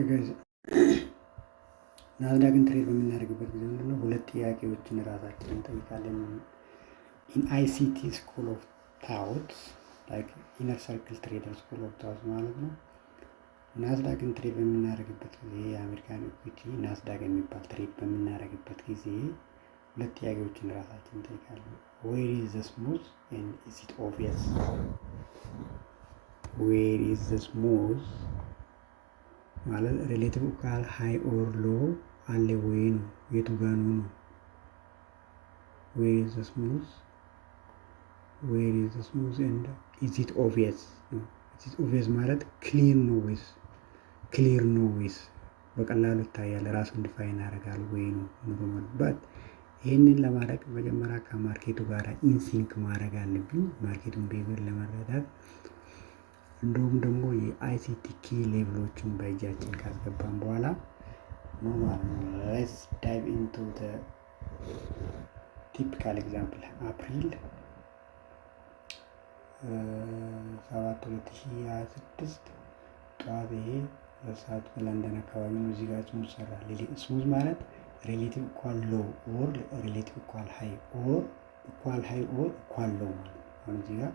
ጋይዝ ናዝዳግን ትሬድ በምናደርግበት ጊዜ ምንድነው ሁለት ጥያቄዎችን ራሳችንን እንጠይቃለን። ኢን አይሲቲ ስኩል ኦፍ ታዎት ላይክ ኢነር ሰርክል ትሬደር ስኩል ኦፍ ታዎት ማለት ነው። ናዝዳግን ትሬድ በምናደርግበት ጊዜ የአሜሪካን ኢኩዊቲ ናዝዳግ የሚባል ትሬድ በምናደርግበት ጊዜ ሁለት ጥያቄዎችን ራሳችንን እንጠይቃለን። ዌር ኢዝ ዘ ስሙዝ ኤንድ ኢዝ ኢት ኦብቪየስ? ዌር ኢዝ ዘ ስሙዝ ማለት ሪሌቲቭ ቃል ሃይ ኦር ሎ አለ ወይ ነው። የቱ ጋ ነው? ዌር ኢዝ ዘ ስሙዝ ኤንድ ኢዝ ኢት ኦብቪየስ ነው። ኢዝ ኢት ኦብቪየስ ማለት ክሊር ነው ወይስ በቀላሉ ይታያል ራሱን ዲፋይን ያደርጋል ወይ ነው። በት ይህንን ለማድረግ መጀመሪያ ከማርኬቱ ጋር ኢንሲንክ ማድረግ አለብኝ ማርኬቱን ቢሄቪየር ለመረዳት። እንደውም ደግሞ የአይሲቲ ኪ ሌቭሎችን በእጃችን ካስገባን በኋላ ነው ማለት ነው። ሌትስ ዳይቭ ኢንቱ ዘ ቲፒካል ኤግዛምፕል አፕሪል 7 2026 ጠዋት ይሄ በሰዓት በለንደን አካባቢ ነው። እዚህ ጋር ስሙዝ ሰራ። ስሙዝ ማለት ሪሌቲቭ ኢኳል ሎ ኦር ሪሌቲቭ ኢኳል ሃይ ኦር ኢኳል ሃይ ኦር ኢኳል ሎ ማለት ነው። አሁን እዚህ ጋር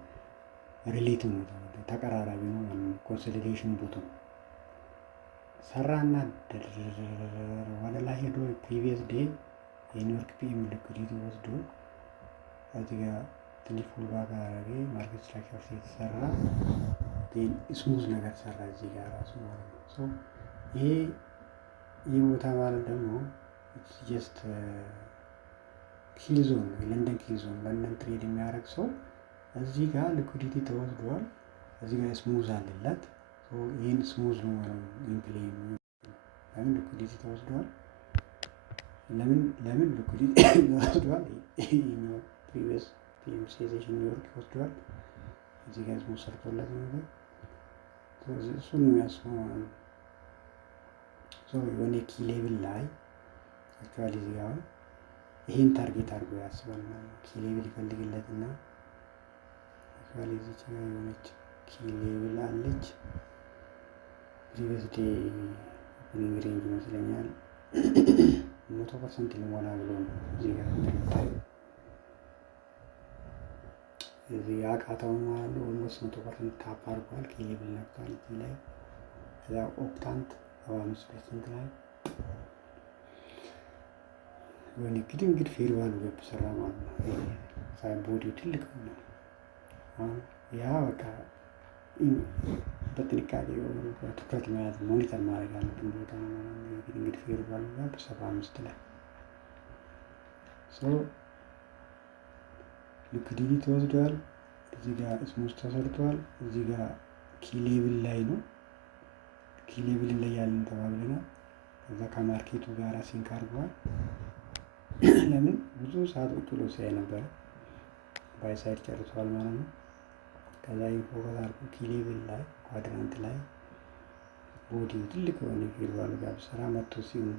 ሪሌቲቭ ነው ተቀራራቢ ነው ማለት ነው። ኮንሶሊዴሽን ቦቶም ሰራና ወደ ላይ ሄዶ ፕሪቪየስ ዴይ የኒውዮርክ ፒኤም ሊኩዲቲ ወስዶ እዚህ ጋር ትንሽ ፉልባክ አደረገ። ማርኬት ስትራክቸር የተሰራ ስሙዝ ነገር ሰራ እዚህ ጋር ራሱ ማለት ነው። ሶ ይህ ቦታ ማለት ደግሞ ጀስት ኪል ዞን ነው። የለንደን ኪል ዞን ለንደን ትሬድ የሚያደርግ ሰው እዚህ ጋር ሊኩዲቲ ተወስዷል። እዚህ ጋር ስሙዝ አለላት። ይህን ስሙዝ ነው ማለት ነው። ኢምፕሌይ ለምን ሊኩዲቲ ተወስዷል? ለምን ሊኩዲቲ ተወስዷል? ይሄኛው ፕሪቪየስ ፒኤም ሴሽን ኒውዮርክ ወስዷል። እዚህ ጋር ስሙዝ ሰርቶለት ነው። እሱን ነው የሚያስበው ማለት ነው። የሆነ ኪ ሌቭል ላይ አክቹዋሊ እዚህ ጋር ይሄን ታርጌት አድርጎ ያስባል ማለት ነው። ኪ ሌቭል ይፈልግለትና አክቹዋሊ እዚች ጋር የሆነች ኪ ሌቭል አለች። ፕሪቪየስ ዴይ ኦፕኒንግ ሬንጅ ይመስለኛል 100% ሊሞላ ብሎ ነው እዚህ ጋር እዚህ አቃተው ማለት ነው። ኦልሞስት 100% ታፕ አድርጓል። ኪ ሌቭል ነክቷል እዚህ ላይ። ከዛ ኦፕታንት 75% ላይ የሆነ ግድንግድ ፌር ቫሉ ገብ ሰራ ማለት ነው። ሳይ ቦዲው ትልቅ ነው። ያ በቃ በጥንቃቄ በትኩረት መያዝ ሞኒተር ማድረግ አለብን ቦታ ነው ማለት ነው። ግድንግድ ፌር ቫሉ ጋር 75 ላይ ሊኩዲቲ ተወስዷል። እዚህ ጋር ስሙዝ ተሰርቷል። እዚህ ጋር ኪ ሌቭል ላይ ነው። ኪ ሌቭል ላይ ያለን ተባብለናል። ከዛ ከማርኬቱ ጋር ሲንክ አድርገዋል። ለምን ብዙ ሰዓት ቁጭ ብሎ ሲያይ ነበረ። ባይ ሳይድ ጨርሷል ማለት ነው። ከዛ ፎከስ አድርጎ ኪ ሌቭል ላይ ኳድራንት ላይ ቦዲው ትልቅ የሆነ ፌር ቫሉ ጋር ስራ መጥቶ ሲሆን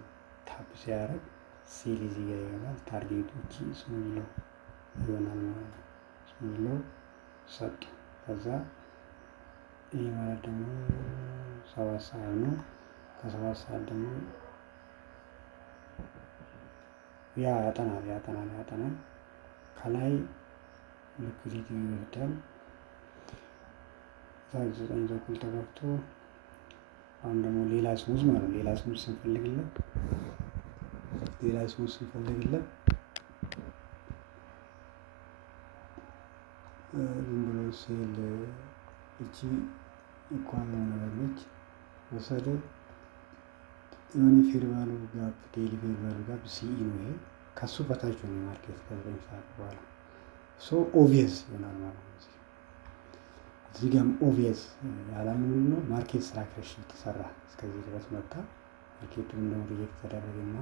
ታፕ ሲያደርግ ሴል እዚህ ጋር ይገባል። ታርጌቱ ኪ ስሙዝ ሎው ይሆናል ማለት ነው። ስሙዝ ሎው ሰጡ። ከዛ ይህ ማለት ደግሞ 7 ሰዓት ነው። ከ7 ሰዓት ደግሞ ያጠናል ከላይ ሊኩዲቲ ይወስዳል። 9 በኩል ተከፍቶ አሁን ደግሞ ሌላ ስሙዝ ማለት ነው። ሌላ ስሙዝ ስንፈልግለት ዝም ብሎ ሴል እቺ ኢኳል ነው ነገር ነች። ወሰደ የሆነ ፌር ቫሉ ጋፕ ዴይሊ ፌር ቫሉ ጋፕ ሲኢ ነው። ይሄ ከሱ በታች ነው ማርኬት ከ9 ሰዓት በኋላ ኦብቪየስ ይሆናል ማለት ነው። እዚህ ጋርም ኦብቪየስ ያላምን ነው። ማርኬት ስትራክቸር ሽፍት ተሰራ እስከዚህ ድረስ መጣ። ማርኬቱ እንደው ሪጀክት ተደረገና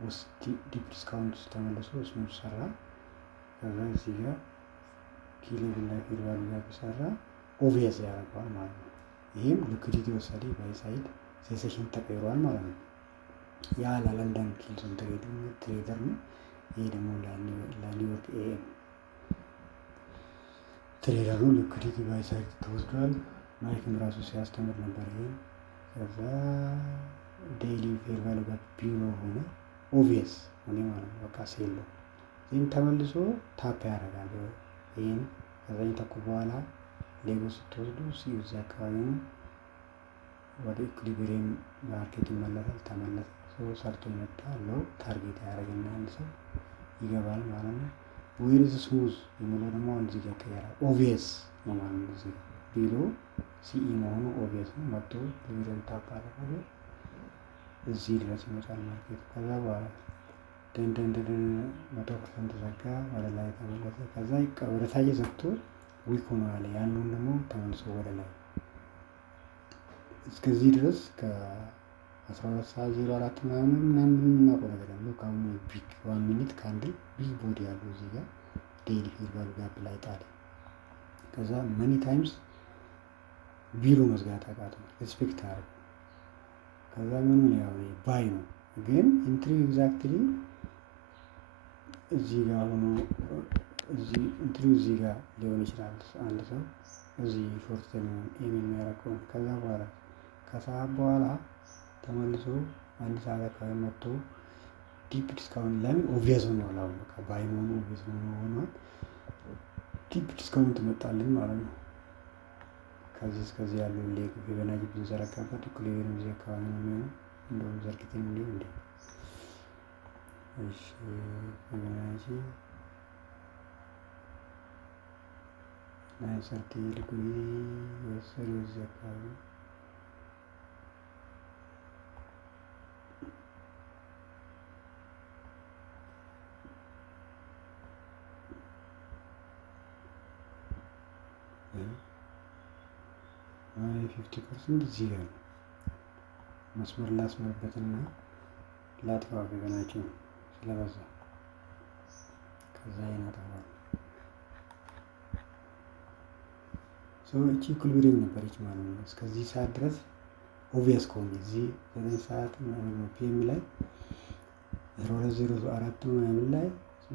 ውስጥ ዲፕ ዲስካውንት ውስጥ ተመልሶ ስሙዝ ሰራ። ከዛ እዚህ ጋር ኪ ሌቭል ላይ ፌር ቫሉ ጋር ሰራ ኦብቪየስ ያደርገዋል ማለት ነው። ይሄም ሊኩዲቲ ወሰደ። ባይ ሳይድ ሴሽን ተቀይሯል ማለት ነው። ያ ለለንደን ኪል ዞን ትሬደር ነው። ይሄ ደግሞ ለኒውዮርክ ኤኤም ትሬደር ነው። ሊኩዲቲ ባይ ሳይድ ተወስዷል። ማይክም ራሱ ሲያስተምር ነበር። ይሄ ከዛ ዴይሊ ፌር ቫሉ ጋፕ ቢሮ ሆነ ኦቪየስ ሆነ ማለት ነው። በቃ ሴል ይህን ተመልሶ ታፕ ያደርጋል ይህን ከዛኝ ተኩል በኋላ ሌጎ ስትወስዱ እዚህ አካባቢ ነው ወደ ኢኩሊብሪየም ማርኬት ይመለሳል። ተመለሰ ሰው ሰርቶ ይመጣ ለው ታርጌት ያደርግና አንድ ሰው ይገባል ማለት ነው። ዌርዝ ስሙዝ የሚለው ደግሞ አሁን እዚህ ጋር ይቀየራል። ኦቪየስ ነው ማለት ነው። እዚህ ቢሎ ሲኢ መሆኑ ኦቪየስ ነው። መጥቶ ዲቪደንድ ታፕ አደረገ እዚህ ድረስ ይመጣል ማርኬት። ከዛ በኋላ ደንደንደን 100% ዘጋ፣ ወደ ላይ ተመለሰ። ከዛ ወደ ታች ዘግቶ ዊክ ሆኖ ያለ ያንን ደግሞ ተመልሶ ወደ ላይ እስከዚህ ድረስ ከ12:04 ምናምን የምናውቀው ነገር ያለው ከአሁኑ ቢግ 1 ሚኒት ካንድል ቢግ ቦዲ ያለው እዚህ ጋር ዴይሊ ፌር ቫሉ ጋፕ ላይ ጣለ። ከዛ መኒ ታይምስ ቢሉ መዝጋት አቃተው፣ ሪስፔክት አደረገ። ከዛ ምኑን ያው ባይ ነው ግን ኢንትሪ ኤግዛክትሊ እዚህ ጋር ሆኖ እዚህ ኢንትሪ እዚህ ጋር ሊሆን ይችላል። አንድ ሰው እዚህ ሾርት ተርም ኤም የሚያደርገው ከዛ በኋላ ከሰዓት በኋላ ተመልሶ አንድ ሰዓት አካባቢ መጥቶ ዲፕ ዲስካውንት ለምን ኦብቪየስ ሆኗል። አሁን በቃ ባይ መሆኑ ኦብቪየስ ሆኗል። ዲፕ ዲስካውንት መጣልን ማለት ነው። ከዚህ እስከዚህ ያለው ሌግ ፊቦናቺ ብንዘረጋበት ኢኩሊብሪየም እዚህ አካባቢ ነው የሚሆነው። እንደውም ዘርግተን እንዲሁ እንዴ እሺ ፊቦናቺ 930 ዲግሪ የወሰደው እዚህ አካባቢ አይ 50% እዚህ ጋር ነው። መስመር ላስመርበትና ላጥፋው ፊቦናቺ ስለበዛ ከዛ ይናጠፋል። እቺ ኢኩሊብሪየም ነበረች ማለት ነው። እስከዚህ ሰዓት ድረስ ኦብቪየስ ከሆነ እዚህ 9 ሰዓት ፒኤም ላይ 12:04 ምናምን ላይ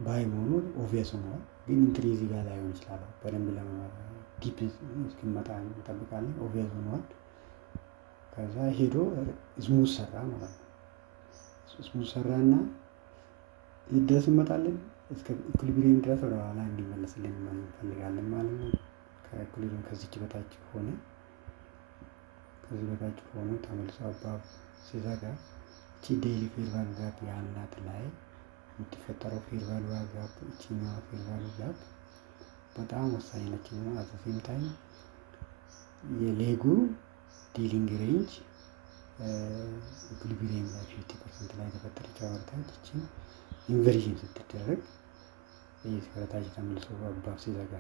ባይ መሆኑ ኦብቪየስ ሆኗል። ግን ኢንትሪ እዚህ ጋር ላይሆን ይችላል። በደንብ ዲፕ እስኪመጣ እንጠብቃለን። ኦብቪየስ ሆኗል። ከዛ ሄዶ ስሙዝ ሰራ ማለት ነው። ስሙዝ ሰራና ድረስ እንመጣለን። እስከ ኢኩሊብሪየም ድረስ ወደ ኋላ እንዲመለስልን እንፈልጋለን ማለት ነው። ከኢኩሊብሪየም ከዚች በታች ሆነ ከዚህ በታች ሆኖ ተመልሶ አባብ ሲዘጋ እቺ ዴይሊ ፌር ቫሉ ጋፕ ያላት ላይ የምትፈጠረው ፌር ቫሉ ጋፕ እቺኛዋ ፌር ቫሉ ጋፕ በጣም ወሳኝ ነች ነው። አት ሴም ታይም የሌጉ ዲሊንግ ሬንጅ ኢኩሊብሪየም ላይ 50% ላይ ተፈጠረች አወርታች እቺ ኢንቨርዥን ስትደረግ ወደታች ተመልሶ አባብ ሲዘጋ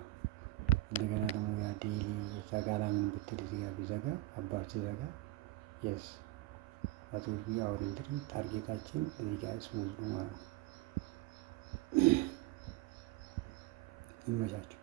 እንደገና ደግሞ ያ ዴይሊ ዘጋላ ምን ብትል እዚህ ጋር ቢዘጋ አባብ ሲዘጋ የስ አቶቢ አወር ኢንትሪ ታርጌታችን እዚህ ጋር ስሙዝ ነው ማለት ነው። ይመቻችሁ።